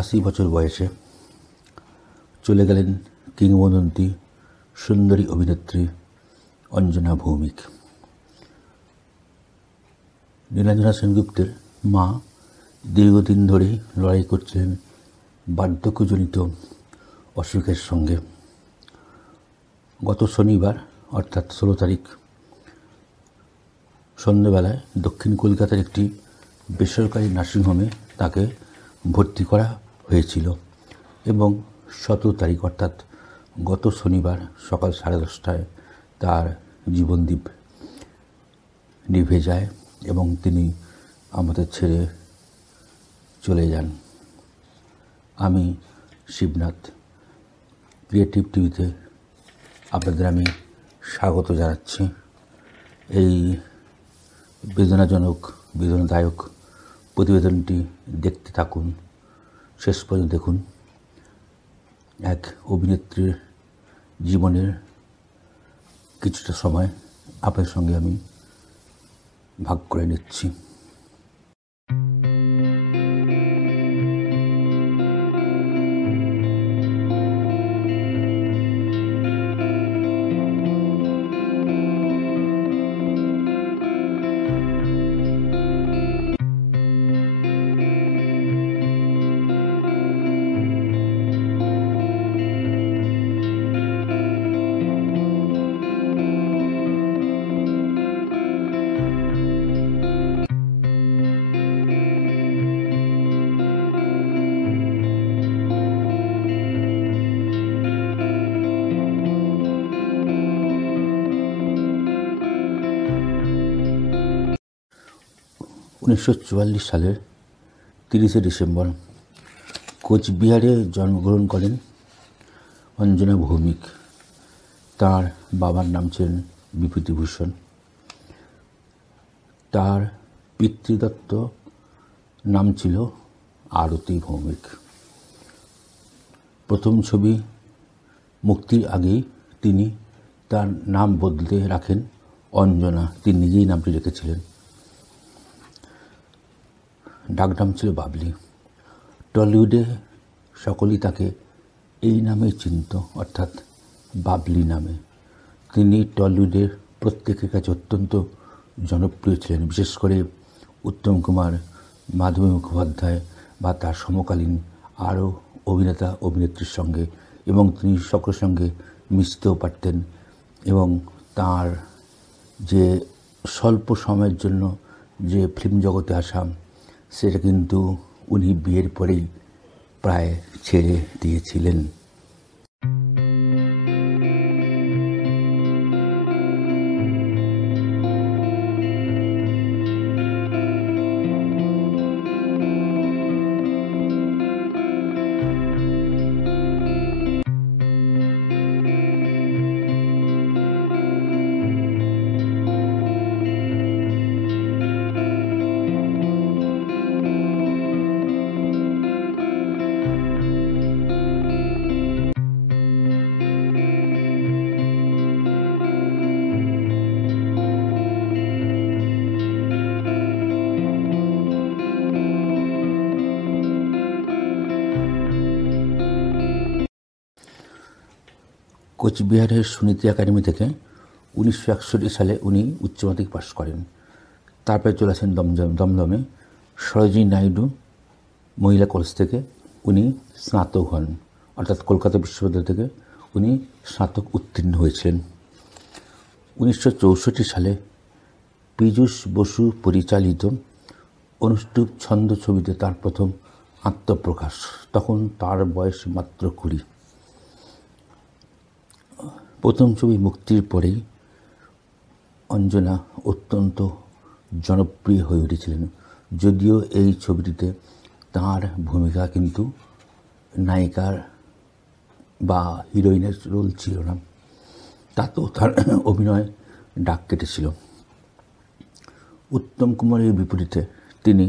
80 বছর বয়সে চলে গেলেন কিংবদন্তি সুন্দরী অভিনেত্রী অঞ্জনা ভৌমিক। নীলাঞ্জনা সেনগুপ্তের মা দীর্ঘদিন ধরেই লড়াই করছিলেন বার্ধক্যজনিত অসুখের সঙ্গে। গত শনিবার অর্থাৎ 16 তারিখ সন্ধ্যাবেলায় দক্ষিণ কলকাতার একটি বেসরকারি নার্সিংহোমে তাকে ভর্তি করা হয়েছিল এবং 17 তারিখ অর্থাৎ গত শনিবার সকাল 10:30টায় তার জীবনদীপ নিভে যায় এবং তিনি আমাদের ছেড়ে চলে যান। আমি শিবনাথ ক্রিয়েটিভ টিভিতে আপনাদের আমি স্বাগত জানাচ্ছি। এই বেদনাদায়ক প্রতিবেদনটি দেখতে থাকুন, শেষ পর্যন্ত দেখুন। এক অভিনেত্রীর জীবনের কিছুটা সময় আপনার সঙ্গে আমি ভাগ করে নিচ্ছি। 1944 সালের 30শে ডিসেম্বর কোচবিহারে জন্মগ্রহণ করেন অঞ্জনা ভৌমিক। তার বাবার নাম ছিলেন বিভূতিভূষণ। তার পিতৃদত্ত নাম ছিল আরতি ভৌমিক। প্রথম ছবি মুক্তির আগেই তিনি তার নাম বদলে রাখেন অঞ্জনা। তিনি নিজেই নামটি রেখেছিলেন। ডাকনাম ছিল বাবলি। টলিউডে সকলেই তাকে এই নামেই চিনত, অর্থাৎ বাবলি নামে। তিনি টলিউডের প্রত্যেকের কাছে অত্যন্ত জনপ্রিয় ছিলেন, বিশেষ করে উত্তম কুমার, মাধবী মুখোপাধ্যায় বা তার সমকালীন আরও অভিনেতা অভিনেত্রীর সঙ্গে, এবং তিনি সকলের সঙ্গে মিশতেও পারতেন। এবং তার যে স্বল্প সময়ের জন্য যে ফিল্ম জগতে আসা, সেটা কিন্তু উনি বিয়ের পরেই প্রায় ছেড়ে দিয়েছিলেন। 19 কোচবিহারের সুনীতি একাডেমি থেকে 1961 সালে উনি উচ্চ মাধ্যমিক পাশ করেন। তারপরে চলে আসেন দমদমে সরোজিনী নাইডু মহিলা কলেজ থেকে উনি স্নাতক হন, অর্থাৎ কলকাতা বিশ্ববিদ্যালয় থেকে উনি স্নাতক উত্তীর্ণ হয়েছিলেন। 1964 সালে পীযূষ বসু পরিচালিত অনুষ্টুপ ছন্দ ছবিতে তার প্রথম আত্মপ্রকাশ, তখন তার বয়স মাত্র 20। প্রথম ছবি মুক্তির পরেই অঞ্জনা অত্যন্ত জনপ্রিয় হয়ে উঠেছিলেন, যদিও এই ছবিটিতে তার ভূমিকা কিন্তু নায়িকার বা হিরোইনের রোল ছিল না, তাতেও তার অভিনয় ডাক কেটেছিল। উত্তম কুমারের বিপরীতে তিনি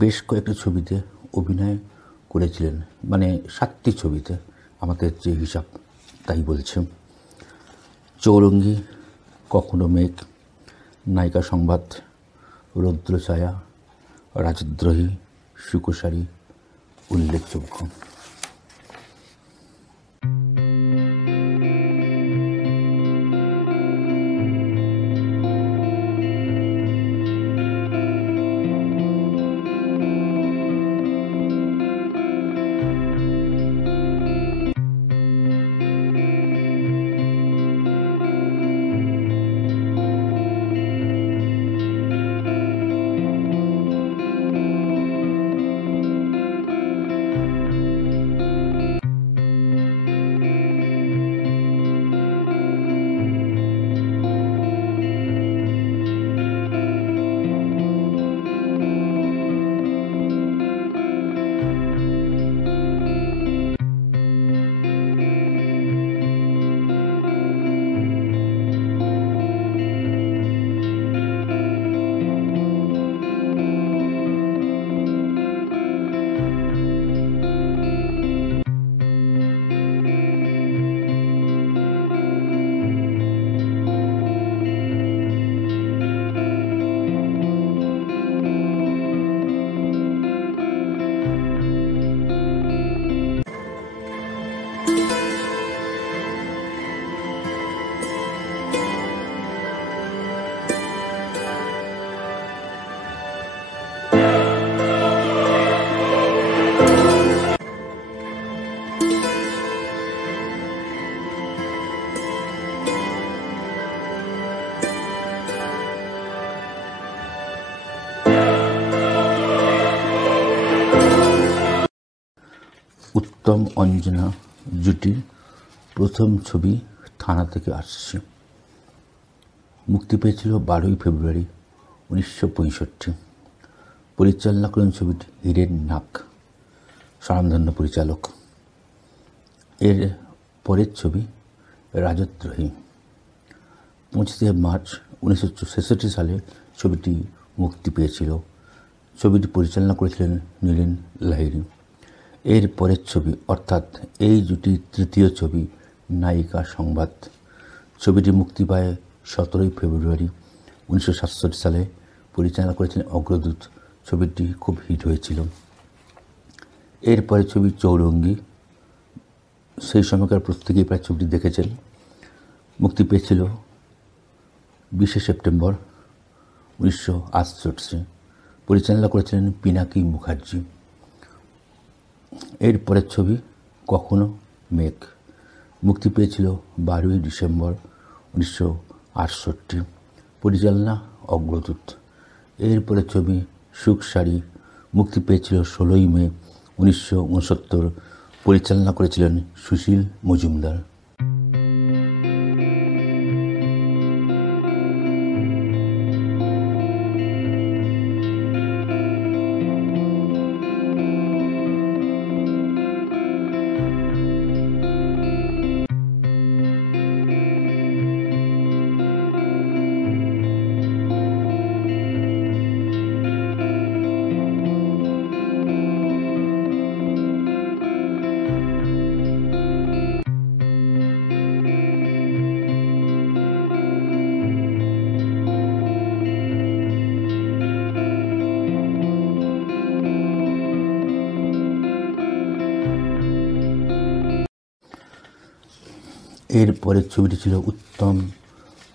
বেশ কয়েকটি ছবিতে অভিনয় করেছিলেন, মানে 7টি ছবিতে আমাদের যে হিসাব তাই বলছে। চৌরঙ্গী, কখনো মেঘ, নায়িকা সংবাদ, রৌদ্রছায়া, রাজদ্রোহী, সুকোসারি উল্লেখযোগ্য। উত্তম অঞ্জনা জুটির প্রথম ছবি থানা থেকে আসছে মুক্তি পেয়েছিল 12 ফেব্রুয়ারি 1965। পরিচালনা করেন ছবিটি হীরেন নাগ, স্বনামধন্য পরিচালক। এর পরের ছবি রাজদ্রোহী। 25 মার্চ 1966 সালে ছবিটি মুক্তি পেয়েছিল। ছবিটি পরিচালনা করেছিলেন নীলেন লাহিড়ী। এর পরের ছবি অর্থাৎ এই জুটির তৃতীয় ছবি নায়িকা সংবাদ। ছবিটি মুক্তি পায় 17 ফেব্রুয়ারি 1967 সালে। পরিচালনা করেছিলেন অগ্রদূত। ছবিটি খুব হিট হয়েছিল। এরপরে ছবি চৌরঙ্গী। সেই সময়কার প্রত্যেকেই প্রায় ছবিটি দেখেছেন। মুক্তি পেয়েছিল 20 সেপ্টেম্বর 1968। পরিচালনা করেছিলেন পিনাকি মুখার্জি। এর পরের ছবি কখনো মেঘ। মুক্তি পেয়েছিল 12 ডিসেম্বর 1968। পরিচালনা অগ্রদূত। এরপরে ছবি সুকসারি। মুক্তি পেয়েছিল 16 মে 1969। পরিচালনা করেছিলেন সুশীল মজুমদার। এর পরের ছবিটি ছিল উত্তম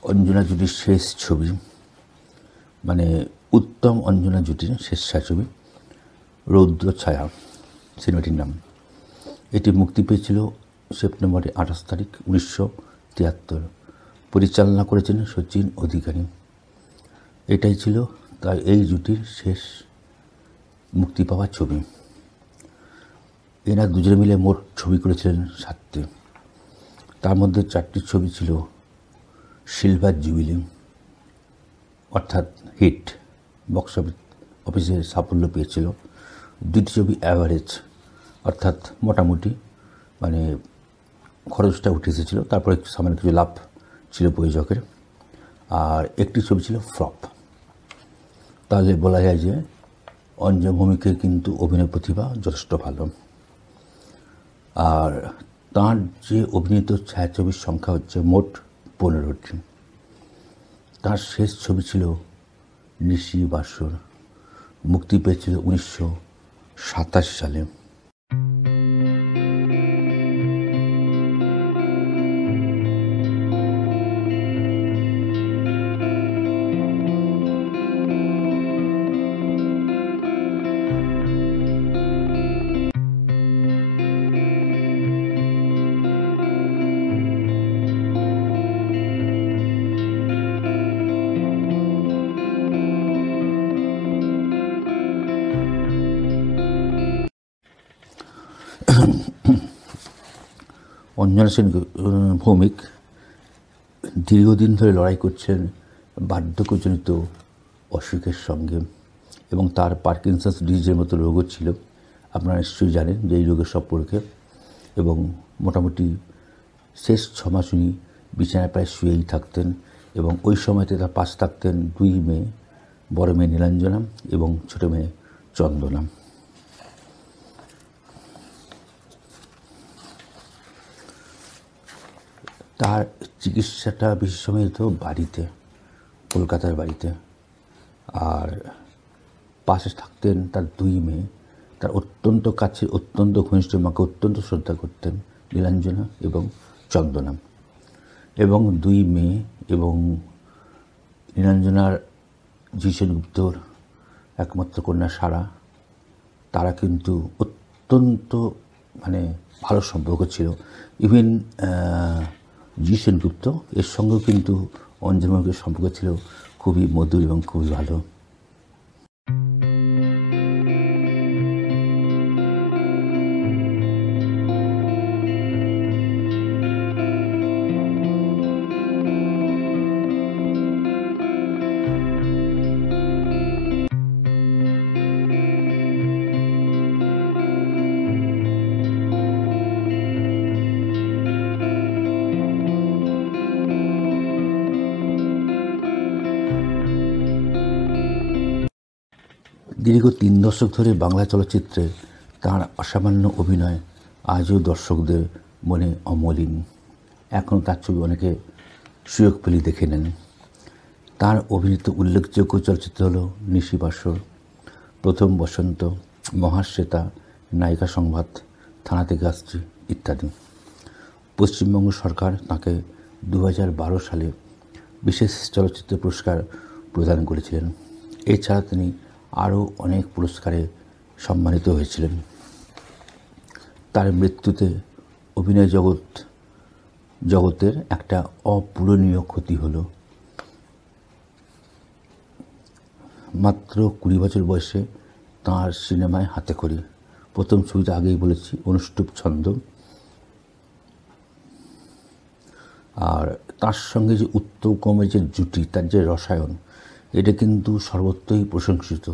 অঞ্জনা জুটির শেষ ছবি, মানে উত্তম অঞ্জনা জুটির শেষ ছবি রৌদ্র ছায়া সিনেমাটির নাম। এটি মুক্তি পেয়েছিল সেপ্টেম্বরের 28 তারিখ 1973। পরিচালনা করেছেন শচীন অধিকারী। এটাই ছিল তার এই জুটির শেষ মুক্তি পাওয়া ছবি। এরা দুজনে মিলে মোট ছবি করেছিলেন 7টি। তার মধ্যে 4টি ছবি ছিল সিলভার জুবিলি, অর্থাৎ হিট, বক্স অফিসে সাফল্য পেয়েছিল। 2টি ছবি অ্যাভারেজ, অর্থাৎ মোটামুটি, মানে খরচটা উঠে এসেছিলো, তারপরে সামান্য কিছু লাভ ছিল প্রযোজকের। আর একটি ছবি ছিল ফ্লপ। তাহলে বলা যায় যে অঞ্জন ভৌমিকের কিন্তু অভিনয় প্রতিভা যথেষ্ট ভালো। আর তাঁর যে অভিনীত ছায়াছবির সংখ্যা হচ্ছে মোট 15টি। তার শেষ ছবি ছিল নিশি বাসর, মুক্তি পেয়েছিল 1987 সালে। অঞ্জনা সেন ভৌমিক দীর্ঘদিন ধরে লড়াই করছেন বার্ধক্যজনিত অসুখের সঙ্গে, এবং তার পার্কিনসন্স ডিজিজের মতো রোগও ছিল। আপনারা নিশ্চয়ই জানেন যে এই রোগের সম্পর্কে। এবং মোটামুটি শেষ 6 মাস উনি বিছানায় প্রায় শুয়েই থাকতেন। এবং ওই সময়তে তার পাশ থাকতেন 2 মেয়ে, বড় মেয়ে নীলাঞ্জনা এবং ছোট মেয়ে চন্দনা। তার চিকিৎসাটা বেশি সময় হতো বাড়িতে, কলকাতার বাড়িতে। আর পাশে থাকতেন তার 2 মেয়ে, তার অত্যন্ত কাছে, অত্যন্ত ঘনিষ্ঠ, মাকে অত্যন্ত শ্রদ্ধা করতেন নীলাঞ্জনা এবং চন্দনা। এবং 2 মেয়ে এবং নীলাঞ্জনার জি সেনগুপ্তর একমাত্র কন্যা সারা, তারা কিন্তু অত্যন্ত মানে ভালো সম্পর্ক ছিল। ইভেন জি সেনগুপ্ত এর সঙ্গেও কিন্তু অঞ্জন ভৌমিকের সম্পর্ক ছিল খুবই মধুর এবং খুবই ভালো। দীর্ঘ 3 দশক ধরে বাংলা চলচ্চিত্রে তাঁর অসামান্য অভিনয় আজও দর্শকদের মনে অমলিন। এখনও তার ছবি অনেকে সুযোগ পেলে দেখে নেন। তার অভিনীত উল্লেখযোগ্য চলচ্চিত্র হল নিশি বাসর, প্রথম বসন্ত, মহাশ্বেতা, নায়িকা সংবাদ, থানা থেকে আসছি ইত্যাদি। পশ্চিমবঙ্গ সরকার তাঁকে 2012 সালে বিশেষ চলচ্চিত্র পুরস্কার প্রদান করেছিলেন। এছাড়া তিনি আরও অনেক পুরস্কারে সম্মানিত হয়েছিলেন। তার মৃত্যুতে অভিনয় জগতের একটা অপূরণীয় ক্ষতি হলো। মাত্র 20 বছর বয়সে তাঁর সিনেমায় হাতেখড়ি। প্রথম ছবিটা আগেই বলেছি, অনুষ্টুপ ছন্দ। আর তার সঙ্গে যে উত্তম-কুমারের যে জুটি, তার যে রসায়ন, এটা কিন্তু সর্বত্রই প্রশংসিত।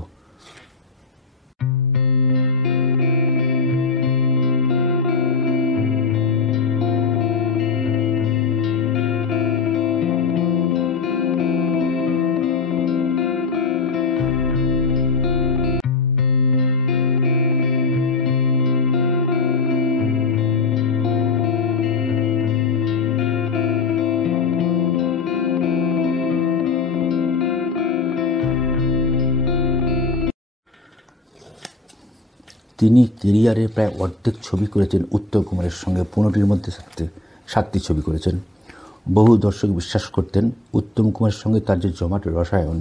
তিনি কেরিয়ারের প্রায় অর্ধেক ছবি করেছেন উত্তম কুমারের সঙ্গে, 15টির মধ্যে 7টি ছবি করেছেন। বহু দর্শক বিশ্বাস করতেন উত্তম কুমারের সঙ্গে তার যে জমাট রসায়ন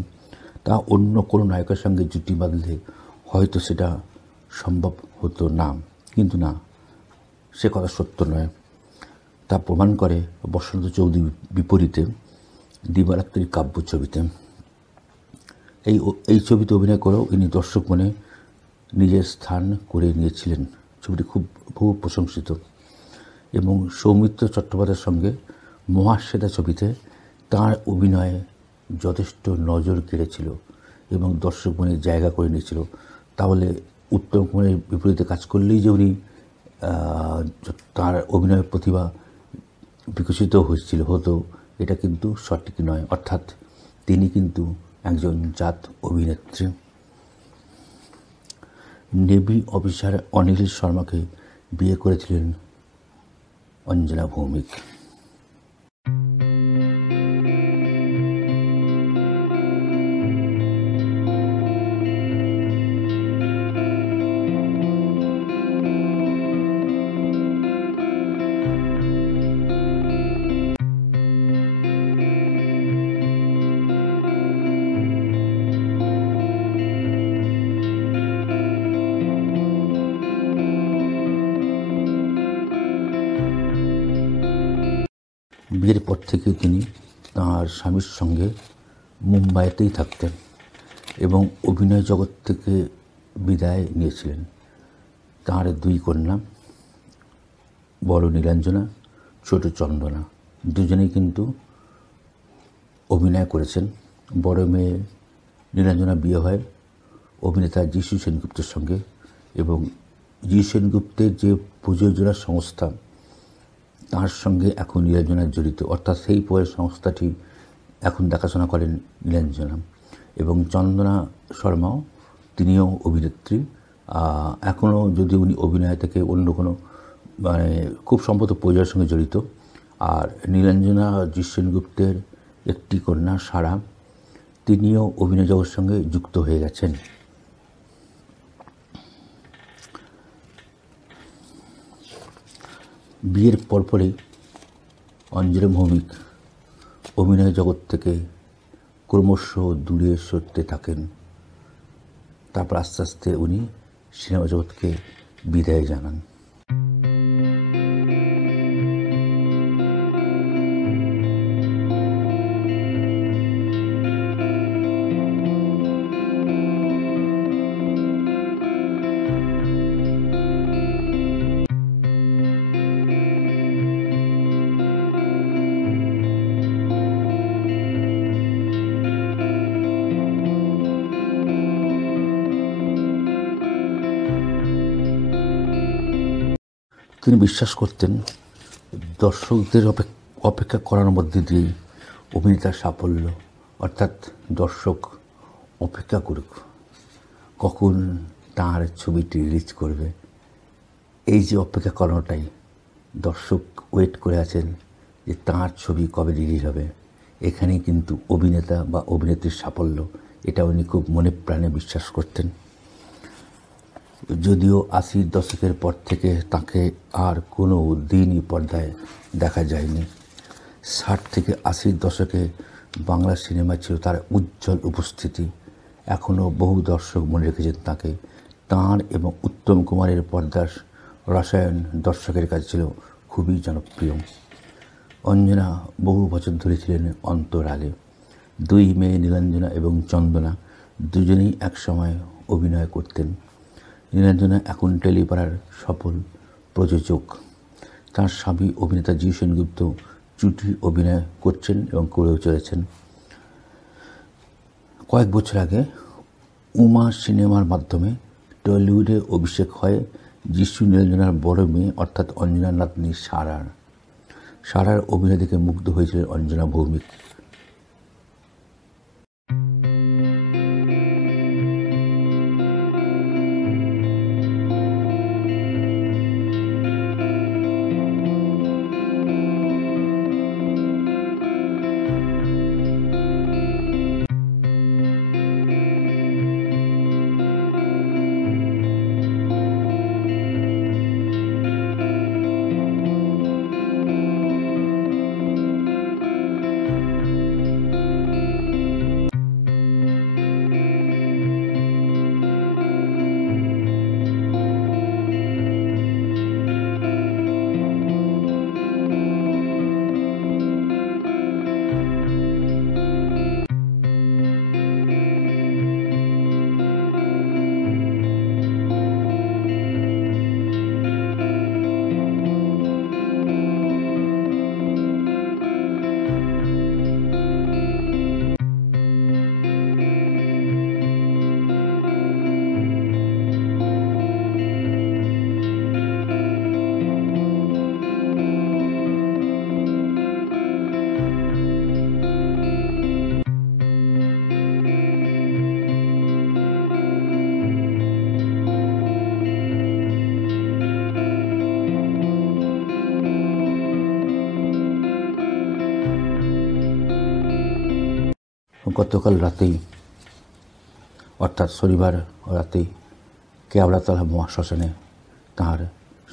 তা অন্য কোনো নায়কের সঙ্গে জুটি বাঁধলে হয়তো সেটা সম্ভব হতো না, কিন্তু না, সে কথা সত্য নয়। তা প্রমাণ করে বসন্ত চৌধুরীর বিপরীতে দিবারাত্রি কাব্য ছবিতে। এই ছবিতে অভিনয় করেও ইনি দর্শক মনে নিজের স্থান করে নিয়েছিলেন। ছবিটি খুব বহু প্রশংসিত এবং সৌমিত্র চট্টোপাধ্যায়ের সঙ্গে মহাশ্বেতা ছবিতে তাঁর অভিনয়ে যথেষ্ট নজর কেড়েছিল এবং দর্শক মনে জায়গা করে নিয়েছিল। তাহলে উত্তম কুমারের বিপরীতে কাজ করলেই যে উনি তাঁর অভিনয়ের প্রতিভা বিকশিত হতো এটা কিন্তু সঠিক নয়। অর্থাৎ তিনি কিন্তু একজন জাত অভিনেত্রী। নেভি অফিসার অনিল শর্মাকে বিয়ে করেছিলেন অঞ্জনা ভৌমিক। বিয়ের পর থেকে তিনি তাঁর স্বামীর সঙ্গে মুম্বাইতেই থাকতেন এবং অভিনয় জগৎ থেকে বিদায় নিয়েছিলেন। তাঁর 2 কন্যা, বড় নীলাঞ্জনা, ছোট চন্দনা, দুজনেই কিন্তু অভিনয় করেছেন। বড় মেয়ে নীলাঞ্জনা বিয়ে হয় অভিনেতা যিশু সেনগুপ্তের সঙ্গে এবং যিশু সেনগুপ্তের যে প্রযোজনা সংস্থা তার সঙ্গে এখন নীলাঞ্জনা জড়িত, অর্থাৎ সেই পরের সংস্থাটি এখন দেখাশোনা করেন নীলাঞ্জনা। এবং চন্দনা শর্মাও তিনিও অভিনেত্রী, এখনও যদি উনি অভিনয় থেকে অন্য কোনো খুব সম্ভবত প্রযোজনার সঙ্গে জড়িত। আর নীলাঞ্জনা যিশু সেনগুপ্তের একটি কন্যা সারা, তিনিও অভিনয় জগতের সঙ্গে যুক্ত হয়ে গেছেন। বিয়ের পরপরই অঞ্জনা ভৌমিক অভিনয় জগৎ থেকে ক্রমশ দূরে সরতে থাকেন। তারপর আস্তে আস্তে উনি সিনেমা জগৎকে বিদায় জানান। তিনি বিশ্বাস করতেন দর্শকদের অপেক্ষা করার মধ্যে দিয়েই অভিনেতার সাফল্য, অর্থাৎ দর্শক অপেক্ষা করুক কখন তার ছবিটি রিলিজ করবে। এই যে অপেক্ষা করানোটাই, দর্শক ওয়েট করে আছেন যে তাঁর ছবি কবে রিলিজ হবে। এখানেই কিন্তু অভিনেতা বা অভিনেত্রীর সাফল্য, এটা উনি খুব মনে প্রাণে বিশ্বাস করতেন। যদিও 80-র দশকের পর থেকে তাকে আর কোনো দিনই পর্দায় দেখা যায়নি। 60 থেকে 80-র দশকে বাংলা সিনেমা ছিল তার উজ্জ্বল উপস্থিতি। এখনও বহু দর্শক মনে রেখেছেন তাকে। তাঁর এবং উত্তম কুমারের পর্দার রসায়ন দর্শকের কাছে ছিল খুবই জনপ্রিয়। অঞ্জনা বহু বছর ধরে ছিলেন অন্তরালে। 2 মেয়ে নীলাঞ্জনা এবং চন্দনা দুজনেই একসময় অভিনয় করতেন। নীলাঞ্জনা এখন টেলিপাড়ার সফল প্রযোজক। তার স্বামী অভিনেতা যিশু সেনগুপ্ত জুটি অভিনয় করছেন এবং করেও চলেছেন। কয়েক বছর আগে উমা সিনেমার মাধ্যমে টলিউডে অভিষেক হয় যিশু নীলাঞ্জনার বড় মেয়ে অর্থাৎ অঞ্জনার নাতনি সারার অভিনয় দেখে মুগ্ধ হয়েছিলেন অঞ্জনা ভৌমিক। গতকাল রাতেই অর্থাৎ শনিবার রাতেই কেওড়াতলা মহাশ্মশানে তাঁর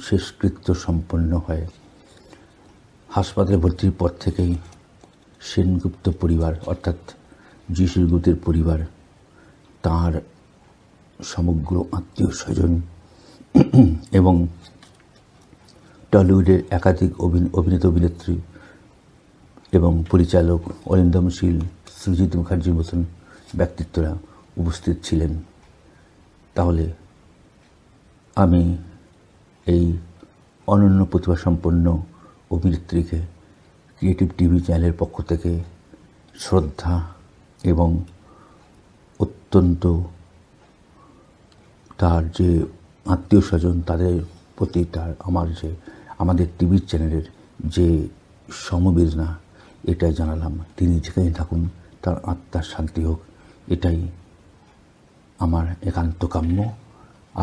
শেষকৃত্য সম্পন্ন হয়। হাসপাতালে ভর্তির পর থেকেই সেনগুপ্ত পরিবার অর্থাৎ যিশু গুপ্তের পরিবার, তাঁর সমগ্র আত্মীয় স্বজন এবং টলিউডের একাধিক অভিনেতা অভিনেত্রী এবং পরিচালক অরিন্দম শীল, সুজিত মুখার্জির মতন ব্যক্তিত্বরা উপস্থিত ছিলেন। তাহলে আমি এই অনন্য প্রতিভাসম্পন্ন অভিনেত্রীকে ক্রিয়েটিভ টিভি চ্যানেলের পক্ষ থেকে শ্রদ্ধা এবং অত্যন্ত তার যে আত্মীয় স্বজন তাদের প্রতি আমাদের টিভি চ্যানেলের যে সমবেদনা এটা জানালাম। তিনি যেখানে থাকুন তার আত্মার শান্তি হোক, এটাই আমার একান্ত কাম্য।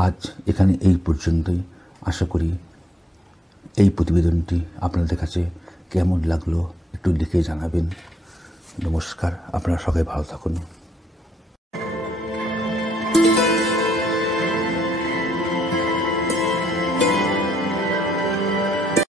আজ এখানে এই পর্যন্তই। আশা করি এই প্রতিবেদনটি আপনাদের কাছে কেমন লাগলো একটু লিখে জানাবেন। নমস্কার, আপনারা সবাই ভালো থাকুন।